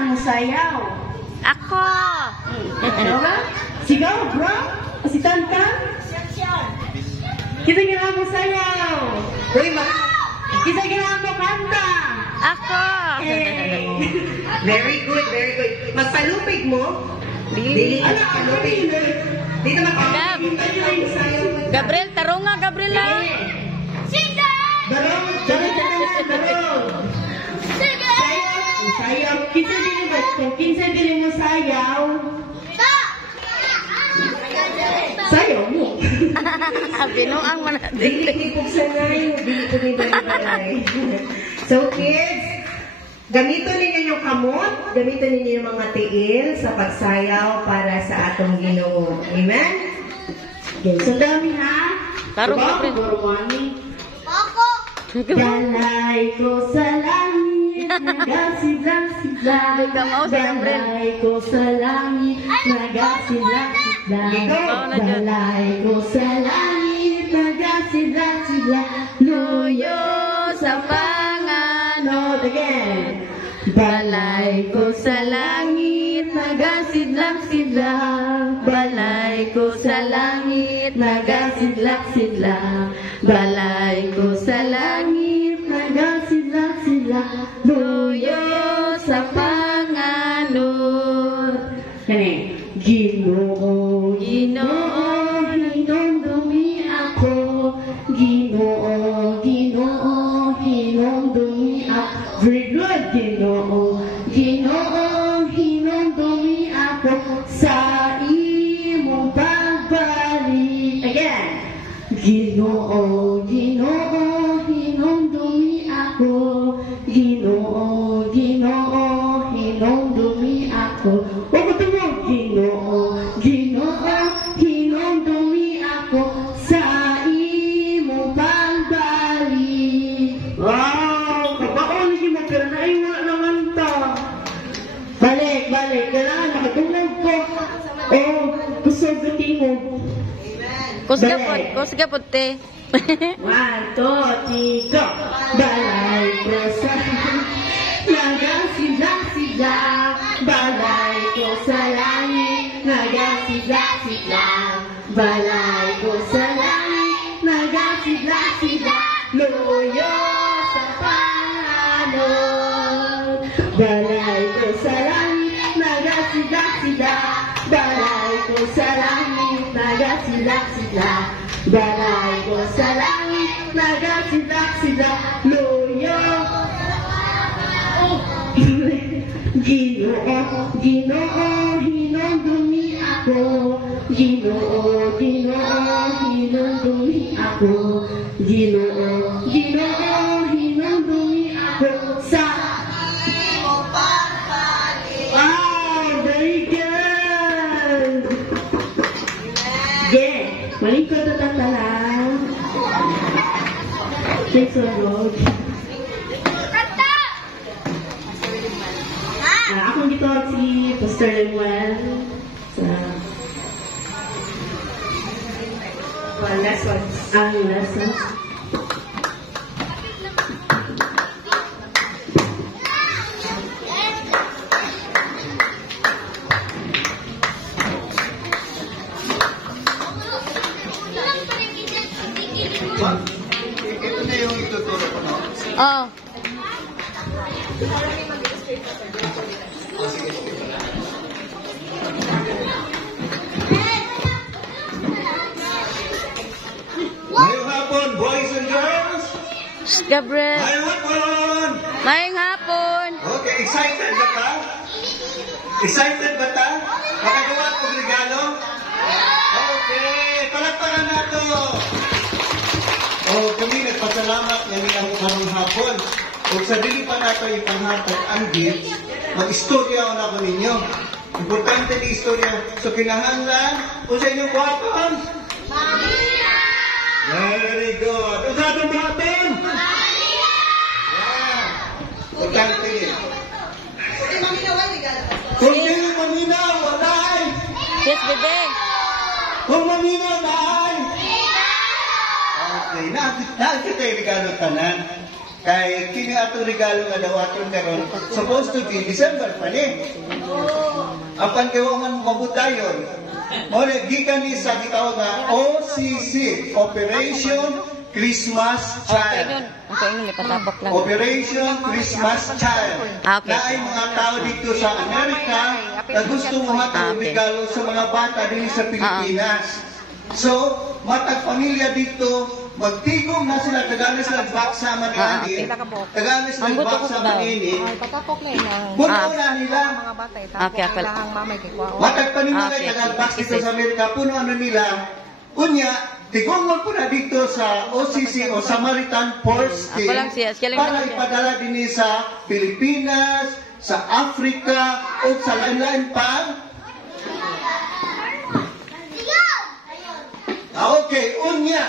ganahan mo sayaw? Ako! Sigaw, bro? Asitan ka? Kita ganahan mo sayaw? Kita ganahan mo kanta? Ako! Very good, very good. Magpalupig mo. Dili. Ala, Magpalupig. Dito magpalupig. Gabriel, tarong nga, Gabriel lang. Barong, barong. Sayaw. Kinsa dili mo sayaw? Sayaw mo. Binuang man natin. Dili po sa ngayon. Dili po ni balay. So kids, gamiton ninyo yung kamot, gamiton ninyo yung mga tiil sa pagsayaw para sa atong Ginoo. Amen? So dami ha? Tarong, Diba? Gabriel. Boromani. Dalay ko sa langit, nagasidlang-sidlang. Dalay ko sa langit, nagasidlang-sidlang. Dalay ko sa langit, nagasidlang-sidlang. Luyo sa panganod. Again. Balay ko sa langit, nagasidlang-sidlang. Balay ko sa langit, nagasidlang-sidlang. Balay ko sa langit, nagasidlang-sidlang. Luyo sa panganod. Kani, Ginoo, Ginoo, hinumdumi ako. Ginoo, Ginoo, hinumdumi ako. Very good, Ginoo, Ginoo, hinumdumi ako sa imong pagbalik. Again. Ginoo, Ginoo, hinumdumi ako. Ginoo, Ginoo, hinumdumi ako. O katungog, Ginoo, Ginoo, hinumdumi ako sa imong pagbalik. Wow! Kapaon lagi mo, pero naiwa naman to. Balik, kailangan makatungog ko. Oh, kusog na tingog. Kusga po, te. 1, 2, 3, go! Balay ko sa nagasidlang-sidlang. Balay ko sa langit, nagasidlang-sidlang. Balay ko sa langit, nagasidlang-sidlang. Luyo sa panganod. Balay ko sa langit, nagasidlang-sidlang. Balay ko sa langit, nagasidlang-sidlang. Balay ko sa langit, nagasidlang-sidlang. Luyo. Ginoo, Ginoo, hinumdumi ako. Ginoo, Ginoo, hinumdumi ako. Ginoo, Ginoo, hinumdumi ako sa wow, very good. Yeah, malikot na tatalang. Thanks a lot. Akong dito si Pastor Lemuel sa lessons. Ang lessons. Ito na yung ituturo ko, no? Oh. Ngayong hapon, boys and girls! Gabriel. Ngayong hapon! Mayang hapon. Okay, excited ba ta? Excited ba ta? Makagawa ko regalo? Okay, palagpagan na to! Kami nagpasalamat na nilang karong hapon. Sa dili pa nato ipanghatag ang gifts, mag-istorya ko na ko ninyo. Importante ni istorya. So kinahanglan, kung sa inyong kwarton? Maria! Very good. Kung sa itong baton? Maria! Yeah. Importante niya. Kung di maminaw, walay! Yes, bebe. Kung maminaw, walay! Okay, nakita tayo regalo tanan. Kay kini atong regalo nga daw aton karon supposed to be December pa ni. Apan kay wa man mabutayon. Mo na gikan ni sa gitawag nga OCC, Operation Christmas Child. Okay, nun, patapok lang. Operation Christmas Child. Okay. Na ay mga tao dito sa Amerika na gusto mahatag Okay. regalo sa mga bata din sa Pilipinas. So, matag pamilya dito, magtigom na sila, tagalan sila box sa manini. Tagalan sila Ang buto box ko sa daw. manini. Patapok na yun. Puno na nila. Mga bata, Okay, tapos akala- ang mamay kay Kwao. Matag panimala Okay. tagal box dito sa Amerika, puno ano nila. Kunya, tigongol po na dito sa OCC o Samaritan Force Ako lang siya, siya lang para siya. ipadala din sa Pilipinas, sa Africa, o sa lain-lain pa. Okay, unya.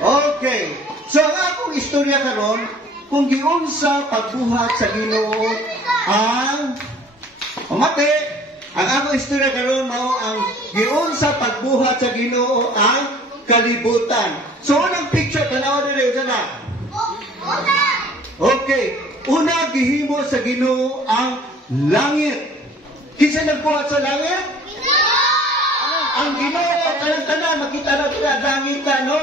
Okay. So, ang akong istorya karon, kung giunsa pagbuhat sa Ginoo ang mate, ang akong istorya karon mao ang giunsa pagbuhat sa Ginoo ang kalibutan. So, unang picture tanaw diri usa na. Okay, una gihimo sa Ginoo ang langit. Kinsa nagbuhat sa langit? Ang Ginoo kanang tanan makita na sila langit na no.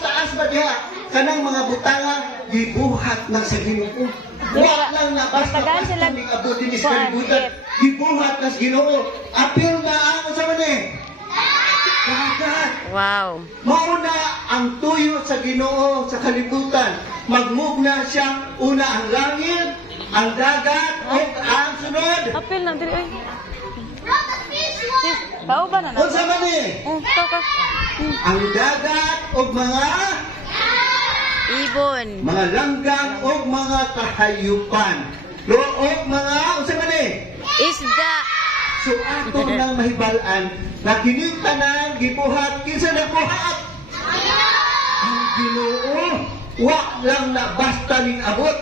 Taas ba diha? Kanang mga butanga gibuhat na sa Ginoo. Wa lang na basta ning abot ni sa kalibutan. Gibuhat na sa Ginoo. Apil na ang sa mani. Kagat. Wow. Mauna ang tuyo sa Ginoo sa kalibutan. Magmugna siya una ang langit, ang dagat, o ang sunod. Apil na diri ay. Sis, tao ba na na? Unsa man ni? Tao ka. Ang dagat o mga Ibon. langgang o mga kahayupan. O mga unsa man ni? Isda. So ato nang mahibalan na kining tanan gibuhat kinsa nagbuhat? Ang Ginoo. Wa lang na basta ning abot.